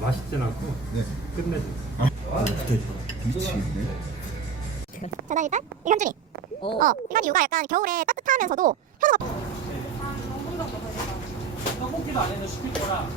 맛있진 않고 네. 끝내줘. 미치겠네. 자, 나 일단 이 현준이. 이건 이유가 약간 겨울에 따뜻하면서도 현우가 떡볶이도 안 해도 시킬 거라.